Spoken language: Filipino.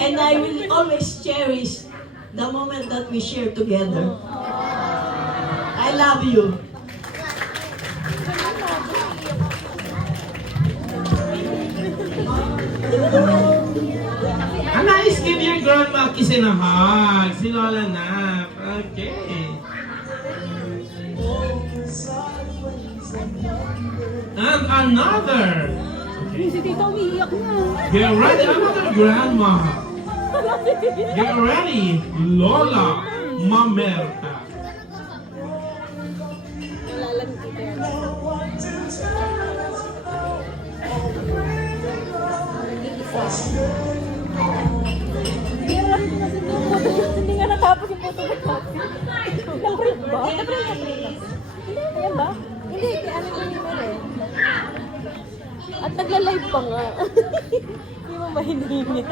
And I will always cherish the moment that we share together. I love you. Anais, give your grandma a kiss and a hug. Si Lola na. Okay. And another. Si Tita umiiyak na. Get ready, another grandma. Get ready, Lola Mamerta. Kilala ni Tita yan. Hindi nga natapos yung photo ko. Na-print ba? Na-print. Ayan ba? Hindi, kaya ano yung email eh. At nagla-live pa nga. Hindi mo mahiningi.